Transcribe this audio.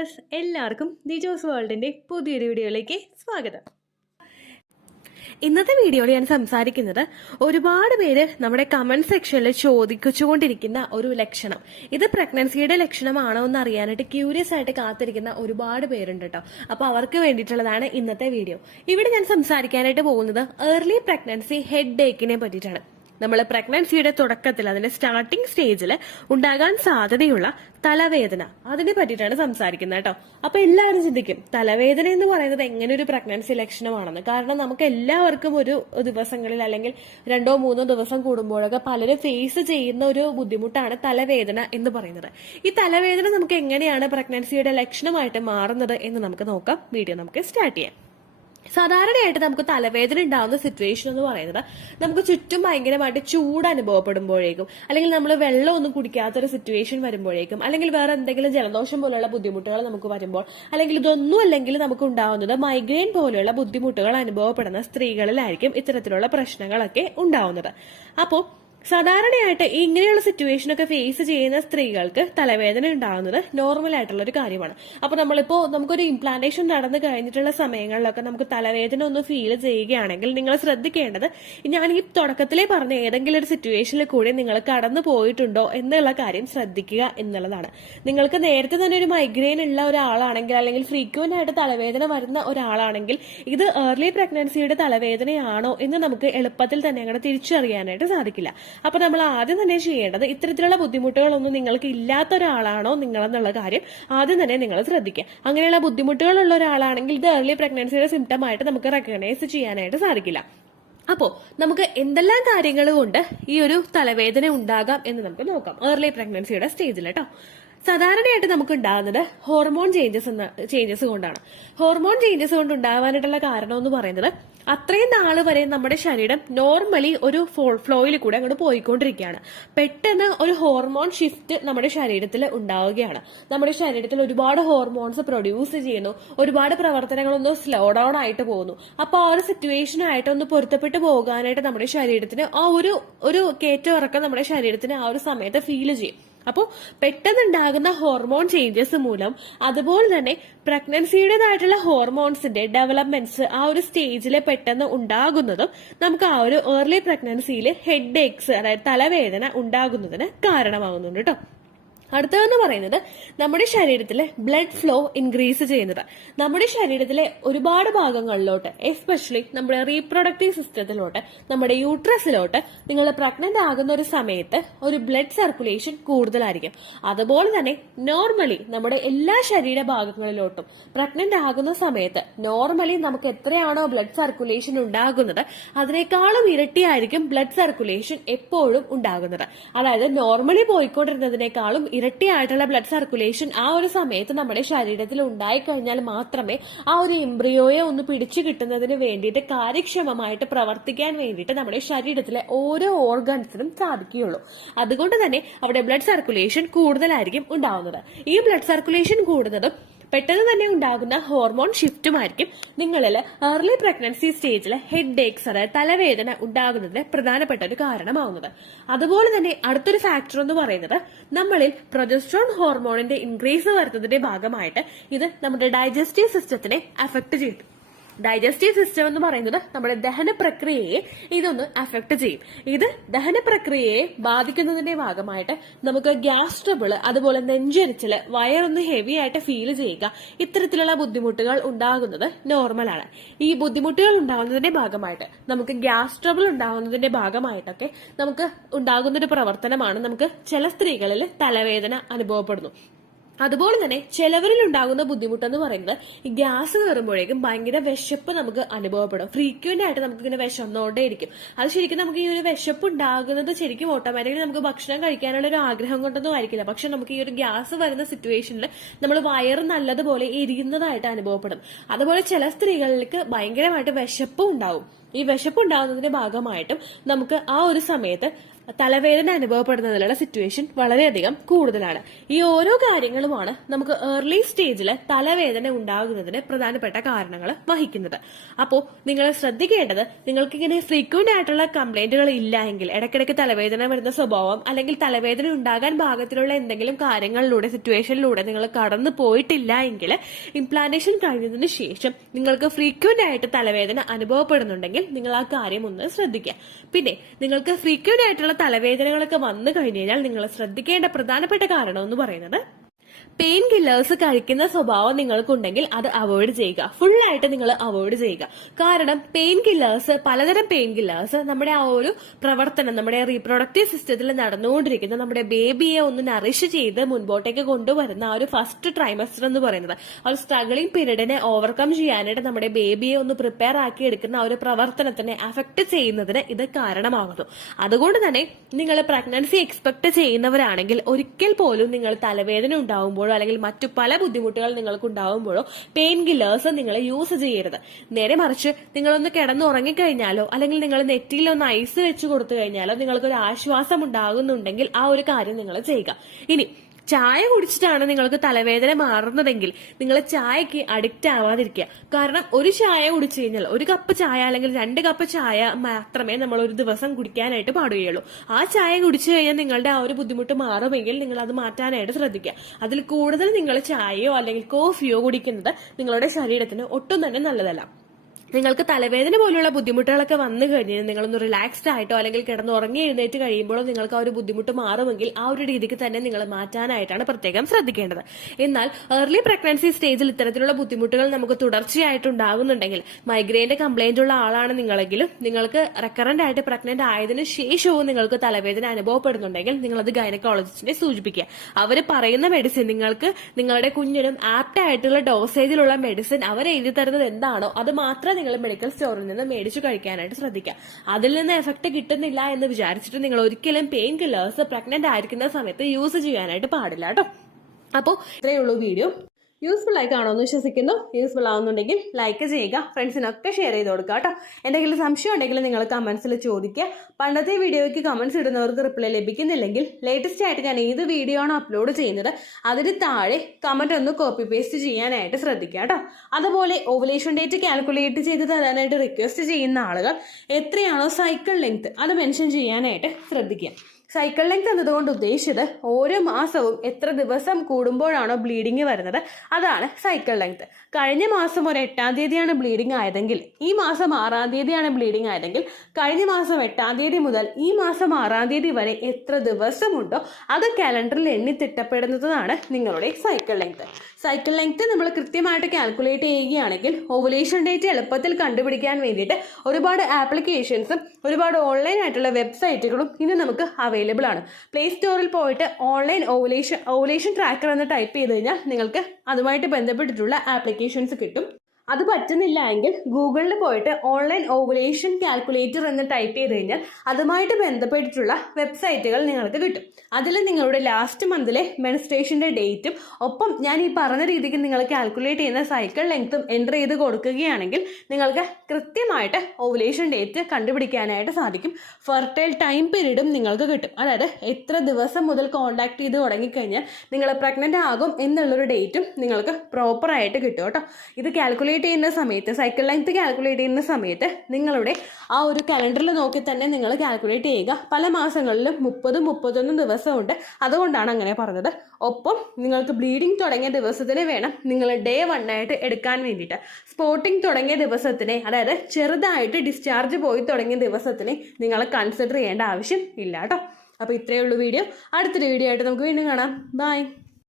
Viewers, എല്ലാവർക്കും ദിജോസ് വേൾഡിന്റെ പുതിയൊരു വീഡിയോയിലേക്ക് സ്വാഗതം. ഇന്നത്തെ വീഡിയോയിൽ ഞാൻ സംസാരിക്കുന്നത് ഒരുപാട് പേര് നമ്മുടെ കമന്റ് സെക്ഷനിൽ ചോദിച്ചുകൊണ്ടിരിക്കുന്ന ഒരു ലക്ഷണം. ഇത് പ്രഗ്നൻസിയുടെ ലക്ഷണമാണോ എന്ന് അറിയാനായിട്ട് ക്യൂരിയസ് ആയിട്ട് കാത്തിരിക്കുന്ന ഒരുപാട് പേരുണ്ട് കേട്ടോ. അപ്പൊ അവർക്ക് വേണ്ടിയിട്ടുള്ളതാണ് ഇന്നത്തെ വീഡിയോ. ഇവിടെ ഞാൻ സംസാരിക്കാനായിട്ട് പോകുന്നത് ഏർലി പ്രഗ്നൻസി ഹെഡ് ഏക്കിനെ പറ്റിയിട്ടാണ്. നമ്മൾ പ്രഗ്നൻസിയുടെ തുടക്കത്തിൽ അതിന്റെ സ്റ്റാർട്ടിംഗ് സ്റ്റേജിൽ ഉണ്ടാകാൻ സാധ്യതയുള്ള തലവേദന, അതിനെ പറ്റിയിട്ടാണ് സംസാരിക്കുന്നത് കേട്ടോ. അപ്പൊ എല്ലാവരും ചിന്തിക്കും തലവേദന എന്ന് പറയുന്നത് എങ്ങനെ ഒരു പ്രഗ്നൻസി ലക്ഷണമാണെന്ന്. കാരണം നമുക്ക് എല്ലാവർക്കും ഒരു ദിവസങ്ങളിൽ അല്ലെങ്കിൽ 2-3 ദിവസം കൂടുമ്പോഴൊക്കെ പലരും ഫേസ് ചെയ്യുന്ന ഒരു ബുദ്ധിമുട്ടാണ് തലവേദന എന്ന് പറയുന്നത്. ഈ തലവേദന നമുക്ക് എങ്ങനെയാണ് പ്രഗ്നൻസിയുടെ ലക്ഷണമായിട്ട് മാറുന്നത് എന്ന് നമുക്ക് നോക്കാം. വീഡിയോ നമുക്ക് സ്റ്റാർട്ട് ചെയ്യാം. സാധാരണയായിട്ട് നമുക്ക് തലവേദന ഉണ്ടാകുന്ന സിറ്റുവേഷൻ എന്ന് പറയുന്നത് നമുക്ക് ചുറ്റും ഭയങ്കരമായിട്ട് ചൂട് അനുഭവപ്പെടുമ്പോഴേക്കും, അല്ലെങ്കിൽ നമ്മൾ വെള്ളം ഒന്നും കുടിക്കാത്തൊരു സിറ്റുവേഷൻ വരുമ്പോഴേക്കും, അല്ലെങ്കിൽ വേറെ എന്തെങ്കിലും ജലദോഷം പോലുള്ള ബുദ്ധിമുട്ടുകൾ നമുക്ക് വരുമ്പോൾ, അല്ലെങ്കിൽ ഇതൊന്നും അല്ലെങ്കിൽ നമുക്ക് ഉണ്ടാവുന്നത് മൈഗ്രെയിൻ പോലെയുള്ള ബുദ്ധിമുട്ടുകൾ അനുഭവപ്പെടുന്ന സ്ത്രീകളിലായിരിക്കും ഇത്തരത്തിലുള്ള പ്രശ്നങ്ങളൊക്കെ ഉണ്ടാവുന്നത്. അപ്പോൾ സാധാരണയായിട്ട് ഇങ്ങനെയുള്ള സിറ്റുവേഷനൊക്കെ ഫേസ് ചെയ്യുന്ന സ്ത്രീകൾക്ക് തലവേദന ഉണ്ടാകുന്നത് നോർമൽ ആയിട്ടുള്ള ഒരു കാര്യമാണ്. അപ്പൊ നമുക്കൊരു ഇംപ്ലാന്റേഷൻ നടന്നു കഴിഞ്ഞിട്ടുള്ള സമയങ്ങളിലൊക്കെ നമുക്ക് തലവേദന ഒന്ന് ഫീൽ ചെയ്യുകയാണെങ്കിൽ നിങ്ങൾ ശ്രദ്ധിക്കേണ്ടത്, ഞാൻ ഈ തുടക്കത്തിലേ പറഞ്ഞ ഏതെങ്കിലും ഒരു സിറ്റുവേഷനിൽ കൂടി നിങ്ങൾ കടന്നു പോയിട്ടുണ്ടോ എന്നുള്ള കാര്യം ശ്രദ്ധിക്കുക എന്നുള്ളതാണ്. നിങ്ങൾക്ക് നേരത്തെ തന്നെ ഒരു മൈഗ്രെയിൻ ഉള്ള ഒരാളാണെങ്കിൽ, അല്ലെങ്കിൽ ഫ്രീക്വന്റ് ആയിട്ട് തലവേദന വരുന്ന ഒരാളാണെങ്കിൽ ഇത് ഏർലി പ്രഗ്നൻസിയുടെ തലവേദനയാണോ എന്ന് നമുക്ക് എളുപ്പത്തിൽ തന്നെ അങ്ങനെ തിരിച്ചറിയാനായിട്ട് സാധിക്കില്ല. അപ്പൊ നമ്മൾ ആദ്യം തന്നെ ചെയ്യേണ്ടത്, ഇത്തരത്തിലുള്ള ബുദ്ധിമുട്ടുകളൊന്നും നിങ്ങൾക്ക് ഇല്ലാത്ത ഒരാളാണോ നിങ്ങളെന്നുള്ള കാര്യം ആദ്യം തന്നെ നിങ്ങൾ ശ്രദ്ധിക്കുക. അങ്ങനെയുള്ള ബുദ്ധിമുട്ടുകളുള്ള ഒരാളാണെങ്കിൽ ഇത് ഏർലി പ്രഗ്നൻസിയുടെ സിംറ്റം ആയിട്ട് നമുക്ക് റെക്കഗ്നൈസ് ചെയ്യാനായിട്ട് സാധിക്കില്ല. അപ്പോ നമുക്ക് എന്തെല്ലാം കാര്യങ്ങൾ കൊണ്ട് ഈ ഒരു തലവേദന ഉണ്ടാകാം എന്ന് നമുക്ക് നോക്കാം ഏർലി പ്രഗ്നൻസിയുടെ സ്റ്റേജിൽ കേട്ടോ. സാധാരണയായിട്ട് നമുക്ക് ഉണ്ടാകുന്നത് ഹോർമോൺ ചേഞ്ചസ് കൊണ്ടാണ്. ഹോർമോൺ ചേഞ്ചസ് കൊണ്ട് ഉണ്ടാകാനായിട്ടുള്ള കാരണം എന്ന് പറയുന്നത്, അത്രയും നാള് വരെ നമ്മുടെ ശരീരം നോർമലി ഒരു ഫ്ലോയിൽ കൂടെ അങ്ങോട്ട് പോയിക്കൊണ്ടിരിക്കുകയാണ്. പെട്ടെന്ന് ഒരു ഹോർമോൺ ഷിഫ്റ്റ് നമ്മുടെ ശരീരത്തിൽ ഉണ്ടാവുകയാണ്. നമ്മുടെ ശരീരത്തിൽ ഒരുപാട് ഹോർമോൺസ് പ്രൊഡ്യൂസ് ചെയ്യുന്നു, ഒരുപാട് പ്രവർത്തനങ്ങളൊന്ന് സ്ലോ ഡൗൺ ആയിട്ട് പോകുന്നു. അപ്പൊ ആ ഒരു സിറ്റുവേഷനായിട്ട് ഒന്ന് പൊരുത്തപ്പെട്ടു പോകാനായിട്ട് നമ്മുടെ ശരീരത്തിന് ആ ഒരു കയറ്റം ഇറക്കം നമ്മുടെ ശരീരത്തിന് ആ ഒരു സമയത്ത് ഫീൽ ചെയ്യും. അപ്പോൾ പെട്ടെന്നുണ്ടാകുന്ന ഹോർമോൺ ചേഞ്ചസ് മൂലം, അതുപോലെ തന്നെ പ്രഗ്നൻസിയുടേതായിട്ടുള്ള ഹോർമോൺസിന്റെ ഡെവലപ്മെന്റ്സ് ആ ഒരു സ്റ്റേജിൽ പെട്ടെന്ന് ഉണ്ടാകുന്നതും നമുക്ക് ആ ഒരു ഏർലി പ്രഗ്നൻസിയിൽ ഹെഡ് ഏക്സ്, അതായത് തലവേദന ഉണ്ടാകുന്നതിന് കാരണമാകുന്നുണ്ട് കേട്ടോ. അടുത്തതെന്ന് പറയുന്നത് നമ്മുടെ ശരീരത്തിലെ ബ്ലഡ് ഫ്ലോ ഇൻക്രീസ് ചെയ്യുന്നത്. നമ്മുടെ ശരീരത്തിലെ ഒരുപാട് ഭാഗങ്ങളിലോട്ട്, എസ്പെഷ്യലി നമ്മുടെ റീപ്രൊഡക്റ്റീവ് സിസ്റ്റത്തിലോട്ട്, നമ്മുടെ യൂട്രസിലോട്ട് നിങ്ങൾ പ്രഗ്നന്റ് ആകുന്ന ഒരു സമയത്ത് ഒരു ബ്ലഡ് സർക്കുലേഷൻ കൂടുതലായിരിക്കും. അതുപോലെ തന്നെ നോർമലി നമ്മുടെ എല്ലാ ശരീരഭാഗങ്ങളിലോട്ടും പ്രഗ്നന്റ് ആകുന്ന സമയത്ത് നോർമലി നമുക്ക് എത്രയാണോ ബ്ലഡ് സർക്കുലേഷൻ ഉണ്ടാകുന്നത് അതിനേക്കാളും ഇരട്ടിയായിരിക്കും ബ്ലഡ് സർക്കുലേഷൻ എപ്പോഴും ഉണ്ടാകുന്നത്. അതായത് നോർമലി പോയിക്കൊണ്ടിരുന്നതിനേക്കാളും ഇരട്ടിയായിട്ടുള്ള ബ്ലഡ് സർക്കുലേഷൻ ആ ഒരു സമയത്ത് നമ്മുടെ ശരീരത്തിൽ ഉണ്ടായിക്കഴിഞ്ഞാൽ മാത്രമേ ആ ഒരു എംബ്രിയോയെ ഒന്ന് പിടിച്ചു കിട്ടുന്നതിന് വേണ്ടിയിട്ട് കാര്യക്ഷമമായിട്ട് പ്രവർത്തിക്കാൻ വേണ്ടിയിട്ട് നമ്മുടെ ശരീരത്തിലെ ഓരോ ഓർഗൻസിനും സാധിക്കുകയുള്ളൂ. അതുകൊണ്ട് തന്നെ അവിടെ ബ്ലഡ് സർക്കുലേഷൻ കൂടുതലായിരിക്കും ഉണ്ടാവുന്നത്. ഈ ബ്ലഡ് സർക്കുലേഷൻ കൂടുന്നതും പെട്ടെന്ന് തന്നെ ഉണ്ടാകുന്ന ഹോർമോൺ ഷിഫ്റ്റുമായിരിക്കും നിങ്ങളിൽ ഏർലി പ്രഗ്നൻസി സ്റ്റേജിൽ ഹെഡ് ഏക്സ്, അതായത് തലവേദന ഉണ്ടാകുന്നതിന് പ്രധാനപ്പെട്ട ഒരു കാരണമാവുന്നത്. അതുപോലെ തന്നെ അടുത്തൊരു ഫാക്ടർ എന്ന് പറയുന്നത്, നമ്മളിൽ പ്രൊജസ്ട്രോൺ ഹോർമോണിന്റെ ഇൻക്രീസ് വരുന്നതിന്റെ ഭാഗമായിട്ട് ഇത് നമ്മുടെ ഡൈജസ്റ്റീവ് സിസ്റ്റത്തിനെ അഫക്ട് ചെയ്യും. ഡൈജസ്റ്റീവ് സിസ്റ്റം എന്ന് പറയുന്നത് നമ്മുടെ ദഹന പ്രക്രിയയെ ഇതൊന്ന് അഫക്ട് ചെയ്യും. ഇത് ദഹന പ്രക്രിയയെ ബാധിക്കുന്നതിന്റെ ഭാഗമായിട്ട് നമുക്ക് ഗ്യാസ് ട്രബിൾ, അതുപോലെ നെഞ്ചരിച്ചില്, വയറൊന്ന് ഹെവി ആയിട്ട് ഫീൽ ചെയ്യുക, ഇത്തരത്തിലുള്ള ബുദ്ധിമുട്ടുകൾ ഉണ്ടാകുന്നത് നോർമലാണ്. ഈ ബുദ്ധിമുട്ടുകൾ ഉണ്ടാകുന്നതിന്റെ ഭാഗമായിട്ട് നമുക്ക് ഗ്യാസ് ട്രബിൾ ഉണ്ടാകുന്നതിന്റെ ഭാഗമായിട്ടൊക്കെ നമുക്ക് ഉണ്ടാകുന്ന ഒരു പ്രവർത്തനമാണ് നമുക്ക് ചില സ്ത്രീകളിൽ തലവേദന അനുഭവപ്പെടുന്നു. അതുപോലെ തന്നെ ചിലവരിൽ ഉണ്ടാകുന്ന ബുദ്ധിമുട്ടെന്ന് പറയുന്നത്, ഈ ഗ്യാസ് കയറുമ്പോഴേക്കും ഭയങ്കര വിശപ്പ് നമുക്ക് അനുഭവപ്പെടും. ഫ്രീക്വന്റ് ആയിട്ട് നമുക്ക് ഇങ്ങനെ വിശന്നോണ്ടേയിരിക്കും. അത് ശരിക്കും നമുക്ക് ഈ ഒരു വിശപ്പ് ഉണ്ടാകുന്നത് ശരിക്കും ഓട്ടോമാറ്റിക്കലി നമുക്ക് ഭക്ഷണം കഴിക്കാനുള്ള ഒരു ആഗ്രഹം കൊണ്ടൊന്നും ആയിരിക്കില്ല. പക്ഷെ നമുക്ക് ഈ ഒരു ഗ്യാസ് വരുന്ന സിറ്റുവേഷനിൽ നമ്മൾ വയറ് നല്ലതുപോലെ എരിയുന്നതായിട്ട് അനുഭവപ്പെടും. അതുപോലെ ചില സ്ത്രീകളിലേക്ക് ഭയങ്കരമായിട്ട് വിശപ്പും ഉണ്ടാവും. ഈ വിശപ്പ് ഉണ്ടാകുന്നതിന്റെ ഭാഗമായിട്ടും നമുക്ക് ആ ഒരു സമയത്ത് തലവേദന അനുഭവപ്പെടുന്നതിലുള്ള സിറ്റുവേഷൻ വളരെയധികം കൂടുതലാണ്. ഈ ഓരോ കാര്യങ്ങളുമാണ് നമുക്ക് ഏർലി സ്റ്റേജിൽ തലവേദന ഉണ്ടാകുന്നതിന് പ്രധാനപ്പെട്ട കാരണങ്ങൾ വഹിക്കുന്നത്. അപ്പോൾ നിങ്ങൾ ശ്രദ്ധിക്കേണ്ടത്, നിങ്ങൾക്ക് ഇങ്ങനെ ഫ്രീക്വന്റ് ആയിട്ടുള്ള കംപ്ലൈന്റുകൾ ഇല്ല എങ്കിൽ, ഇടയ്ക്കിടയ്ക്ക് തലവേദന വരുന്ന സ്വഭാവം അല്ലെങ്കിൽ തലവേദന ഉണ്ടാകാൻ പാകത്തിലുള്ള എന്തെങ്കിലും കാര്യങ്ങളിലൂടെ സിറ്റുവേഷനിലൂടെ നിങ്ങൾ കടന്നു പോയിട്ടില്ല എങ്കിൽ, ഇംപ്ലാന്റേഷൻ കഴിഞ്ഞതിന് ശേഷം നിങ്ങൾക്ക് ഫ്രീക്വന്റ് ആയിട്ട് തലവേദന അനുഭവപ്പെടുന്നുണ്ടെങ്കിൽ നിങ്ങൾ ആ കാര്യം ഒന്ന് ശ്രദ്ധിക്കുക. പിന്നെ നിങ്ങൾക്ക് ഫ്രീക്വന്റ് ആയിട്ടുള്ള തലവേദനകളൊക്കെ വന്നു കഴിഞ്ഞു കഴിഞ്ഞാൽ നിങ്ങൾ ശ്രദ്ധിക്കേണ്ട പ്രധാനപ്പെട്ട കാരണം എന്ന് പറയുന്നത്, പെയിൻ കില്ലേഴ്സ് കഴിക്കുന്ന സ്വഭാവം നിങ്ങൾക്കുണ്ടെങ്കിൽ അത് അവോയ്ഡ് ചെയ്യുക. ഫുള്ളായിട്ട് നിങ്ങൾ അവോയ്ഡ് ചെയ്യുക. കാരണം പെയിൻ കില്ലേഴ്സ്, പലതരം പെയിൻ കില്ലേഴ്സ് നമ്മുടെ ആ ഒരു പ്രവർത്തനം, നമ്മുടെ റീപ്രൊഡക്റ്റീവ് സിസ്റ്റത്തിൽ നടന്നുകൊണ്ടിരിക്കുന്ന നമ്മുടെ ബേബിയെ ഒന്ന് നറിഷ് ചെയ്ത് മുൻപോട്ടേക്ക് കൊണ്ടുവരുന്ന ആ ഒരു ഫസ്റ്റ് ട്രൈമസ്റ്റർ എന്ന് പറയുന്നത്, ആ ഒരു സ്ട്രഗിളിംഗ് പീരീഡിനെ ഓവർകം ചെയ്യാനായിട്ട് നമ്മുടെ ബേബിയെ ഒന്ന് പ്രിപ്പയർ ആക്കി എടുക്കുന്ന ആ ഒരു പ്രവർത്തനത്തിനെ അഫക്ട് ചെയ്യുന്നതിന് ഇത് കാരണമാകുന്നു. അതുകൊണ്ട് തന്നെ നിങ്ങൾ പ്രഗ്നൻസി എക്സ്പെക്ട് ചെയ്യുന്നവരാണെങ്കിൽ ഒരിക്കൽ പോലും നിങ്ങൾ തലവേദന ഉണ്ടാവുമ്പോഴോ അല്ലെങ്കിൽ മറ്റു പല ബുദ്ധിമുട്ടുകൾ നിങ്ങൾക്ക് ഉണ്ടാവുമ്പോഴോ പെയിൻ കില്ലേഴ്സ് നിങ്ങൾ യൂസ് ചെയ്യരുത്. നേരെ മറിച്ച് നിങ്ങളൊന്ന് കിടന്ന് ഉറങ്ങിക്കഴിഞ്ഞാലോ അല്ലെങ്കിൽ നിങ്ങൾ നെറ്റിയിലൊന്ന് ഐസ് വെച്ച് കൊടുത്തു കഴിഞ്ഞാലോ നിങ്ങൾക്കൊരു ആശ്വാസം ഉണ്ടാകുന്നുണ്ടെങ്കിൽ ആ ഒരു കാര്യം നിങ്ങൾ ചെയ്യുക. ഇനി ചായ കുടിച്ചിട്ടാണ് നിങ്ങൾക്ക് തലവേദന മാറുന്നതെങ്കിൽ നിങ്ങൾ ചായക്ക് അഡിക്റ്റ് ആവാതിരിക്കുക. കാരണം ഒരു ചായ കുടിച്ചു കഴിഞ്ഞാൽ, ഒരു കപ്പ് ചായ അല്ലെങ്കിൽ 2 കപ്പ് ചായ മാത്രമേ നമ്മൾ ഒരു ദിവസം കുടിക്കാനായിട്ട് പാടുകയുള്ളൂ. ആ ചായ കുടിച്ചു കഴിഞ്ഞാൽ നിങ്ങളുടെ ആ ഒരു ബുദ്ധിമുട്ട് മാറുമെങ്കിൽ നിങ്ങൾ അത് മാറ്റാനായിട്ട് ശ്രദ്ധിക്കുക. അതിൽ കൂടുതൽ നിങ്ങൾ ചായയോ അല്ലെങ്കിൽ കോഫിയോ കുടിക്കുന്നത് നിങ്ങളുടെ ശരീരത്തിന് ഒട്ടും തന്നെ നല്ലതല്ല. നിങ്ങൾക്ക് തലവേദന പോലുള്ള ബുദ്ധിമുട്ടുകളൊക്കെ വന്നു കഴിഞ്ഞാൽ നിങ്ങളൊന്ന് റിലാക്സ്ഡ് ആയിട്ടോ അല്ലെങ്കിൽ കിടന്ന് ഉറങ്ങി എഴുന്നേറ്റ് കഴിയുമ്പോഴോ നിങ്ങൾക്ക് ആ ഒരു ബുദ്ധിമുട്ട് മാറുമെങ്കിൽ ആ ഒരു രീതിക്ക് തന്നെ നിങ്ങൾ മാറ്റാനായിട്ടാണ് പ്രത്യേകം ശ്രദ്ധിക്കേണ്ടത്. എന്നാൽ ഏർലി പ്രഗ്നൻസി സ്റ്റേജിൽ ഇത്തരത്തിലുള്ള ബുദ്ധിമുട്ടുകൾ നമുക്ക് തുടർച്ചയായിട്ടുണ്ടാകുന്നുണ്ടെങ്കിൽ, മൈഗ്രെയിന്റെ കംപ്ലൈന്റ് ഉള്ള ആളാണ് നിങ്ങളെങ്കിലും നിങ്ങൾക്ക് റെക്കറന്റ് ആയിട്ട് പ്രഗ്നന്റ് ആയതിനു ശേഷവും നിങ്ങൾക്ക് തലവേദന അനുഭവപ്പെടുന്നുണ്ടെങ്കിൽ നിങ്ങൾ അത് ഗൈനക്കോളജിസ്റ്റിനെ സൂചിപ്പിക്കുക. അവർ പറയുന്ന മെഡിസിൻ, നിങ്ങൾക്ക് നിങ്ങളുടെ കുഞ്ഞിനും ആപ്റ്റ് ആയിട്ടുള്ള ഡോസേജിലുള്ള മെഡിസിൻ അവർ എഴുതി തരുന്നത് എന്താണോ അത് മാത്രം നിങ്ങൾ മെഡിക്കൽ സ്റ്റോറിൽ നിന്ന് മേടിച്ചു കഴിക്കാനായിട്ട് ശ്രദ്ധിക്കുക. അതിൽ നിന്ന് എഫക്ട് കിട്ടുന്നില്ല എന്ന് വിചാരിച്ചിട്ട് നിങ്ങൾ ഒരിക്കലും പെയിൻ കില്ലേഴ്സ് പ്രഗ്നന്റ് ആയിരിക്കുന്ന സമയത്ത് യൂസ് ചെയ്യാനായിട്ട് പാടില്ല കേട്ടോ. അപ്പോൾ ഇത്രയേ ഉള്ളൂ വീഡിയോ. യൂസ്ഫുൾ ആയി കാണുമെന്ന് വിശ്വസിക്കുന്നു. യൂസ്ഫുൾ ആവുന്നുണ്ടെങ്കിൽ ലൈക്ക് ചെയ്യുക, ഫ്രണ്ട്സിനൊക്കെ ഷെയർ ചെയ്ത് കൊടുക്കുക കേട്ടോ. എന്തെങ്കിലും സംശയം ഉണ്ടെങ്കിൽ നിങ്ങൾ കമന്റ്സിൽ ചോദിക്കുക. പണ്ടത്തെ വീഡിയോയ്ക്ക് കമന്റ്സ് ഇടുന്നവർക്ക് റിപ്ലൈ ലഭിക്കുന്നില്ലെങ്കിൽ ലേറ്റസ്റ്റ് ആയിട്ട് ഞാൻ ഏത് വീഡിയോ ആണോ അപ്ലോഡ് ചെയ്യുന്നത് അതിന് താഴെ കമന്റ് ഒന്ന് കോപ്പി പേസ്റ്റ് ചെയ്യാനായിട്ട് ശ്രദ്ധിക്കുക കേട്ടോ. അതുപോലെ ഓവുലേഷൻ ഡേറ്റ് കാൽക്കുലേറ്റ് ചെയ്ത് തരാനായിട്ട് റിക്വസ്റ്റ് ചെയ്യുന്ന ആളുകൾ എത്രയാണോ സൈക്കിൾ ലെങ്ത് അത് മെൻഷൻ ചെയ്യാനായിട്ട് ശ്രദ്ധിക്കുക. സൈക്കിൾ ലെങ്ത് എന്നതുകൊണ്ട് ഉദ്ദേശിച്ചത് ഓരോ മാസവും എത്ര ദിവസം കൂടുമ്പോഴാണോ ബ്ലീഡിങ് വരുന്നത് അതാണ് സൈക്കിൾ ലെങ്ത്. കഴിഞ്ഞ മാസം ഒരു 8-ാം തീയതിയാണ് ബ്ലീഡിങ് ആയതെങ്കിൽ ഈ മാസം 6-ാം തീയതിയാണ് ബ്ലീഡിങ് ആയതെങ്കിൽ കഴിഞ്ഞ മാസം 8-ാം തീയതി മുതൽ ഈ മാസം 6-ാം തീയതി വരെ എത്ര ദിവസമുണ്ടോ അത് കാലണ്ടറിൽ എണ്ണി തിട്ടപ്പെടുന്നതാണ് നിങ്ങളുടെ സൈക്കിൾ ലെങ്ത്. സൈക്കിൾ ലെങ്ത് നമ്മൾ കൃത്യമായിട്ട് കാൽക്കുലേറ്റ് ചെയ്യുകയാണെങ്കിൽ ഓവുലേഷൻ ഡേറ്റ് എളുപ്പത്തിൽ കണ്ടുപിടിക്കാൻ വേണ്ടിയിട്ട് ഒരുപാട് ആപ്ലിക്കേഷൻസും ഒരുപാട് ഓൺലൈൻ ആയിട്ടുള്ള വെബ്സൈറ്റുകളും ഇന്ന് നമുക്ക് അവൈലബിൾ ആണ്. പ്ലേ സ്റ്റോറിൽ പോയിട്ട് ഓൺലൈൻ ഓവുലേഷൻ ട്രാക്കർ എന്ന് ടൈപ്പ് ചെയ്ത് കഴിഞ്ഞാൽ നിങ്ങൾക്ക് അതുമായിട്ട് ബന്ധപ്പെട്ടിട്ടുള്ള ആപ്ലിക്കേഷൻസ് കിട്ടും. അത് പറ്റുന്നില്ല എങ്കിൽ ഗൂഗിളിൽ പോയിട്ട് ഓൺലൈൻ ഓവുലേഷൻ കാൽക്കുലേറ്റർ എന്ന് ടൈപ്പ് ചെയ്ത് കഴിഞ്ഞാൽ അതുമായിട്ട് ബന്ധപ്പെട്ടിട്ടുള്ള വെബ്സൈറ്റുകൾ നിങ്ങൾക്ക് കിട്ടും. അതിൽ നിങ്ങളുടെ ലാസ്റ്റ് മന്തിലെ മെൻസ്ട്രേഷൻ്റെ ഡേറ്റും ഒപ്പം ഞാൻ ഈ പറഞ്ഞ രീതിക്ക് നിങ്ങൾ കാൽക്കുലേറ്റ് ചെയ്യുന്ന സൈക്കിൾ ലെങ്ത്തും എൻ്റർ ചെയ്ത് കൊടുക്കുകയാണെങ്കിൽ നിങ്ങൾക്ക് കൃത്യമായിട്ട് ഓവുലേഷൻ ഡേറ്റ് കണ്ടുപിടിക്കാനായിട്ട് സാധിക്കും. ഫെർട്ടൈൽ ടൈം പീരീഡും നിങ്ങൾക്ക് കിട്ടും. അതായത് എത്ര ദിവസം മുതൽ കോൺടാക്ട് ചെയ്ത് തുടങ്ങിക്കഴിഞ്ഞാൽ നിങ്ങൾ പ്രഗ്നൻ്റ് ആകും എന്നുള്ളൊരു ഡേറ്റും നിങ്ങൾക്ക് പ്രോപ്പറായിട്ട് കിട്ടും കേട്ടോ. ഇത് കാൽക്കുലേറ്റ് ചെയ്യുന്ന സമയത്ത്, സൈക്കിൾ ലെങ്ത് കാൽക്കുലേറ്റ് ചെയ്യുന്ന സമയത്ത് നിങ്ങളുടെ ആ ഒരു കലണ്ടറിൽ നോക്കി തന്നെ നിങ്ങൾ കാൽക്കുലേറ്റ് ചെയ്യുക. പല മാസങ്ങളിലും 30-31 ദിവസമുണ്ട്, അതുകൊണ്ടാണ് അങ്ങനെ പറഞ്ഞത്. ഒപ്പം നിങ്ങൾക്ക് ബ്ലീഡിങ് തുടങ്ങിയ ദിവസത്തിന് വേണം നിങ്ങൾ ഡേ 1 ആയിട്ട് എടുക്കാൻ വേണ്ടിയിട്ട്. സ്പോട്ടിങ് തുടങ്ങിയ ദിവസത്തിനെ, അതായത് ചെറുതായിട്ട് ഡിസ്ചാർജ് പോയി തുടങ്ങിയ ദിവസത്തിനെ നിങ്ങൾ കൺസിഡർ ചെയ്യേണ്ട ആവശ്യം ഇല്ല കേട്ടോ. അപ്പോൾ ഇത്രയേ ഉള്ളൂ വീഡിയോ. അടുത്തൊരു വീഡിയോ ആയിട്ട് നമുക്ക് വീണ്ടും കാണാം. ബൈ.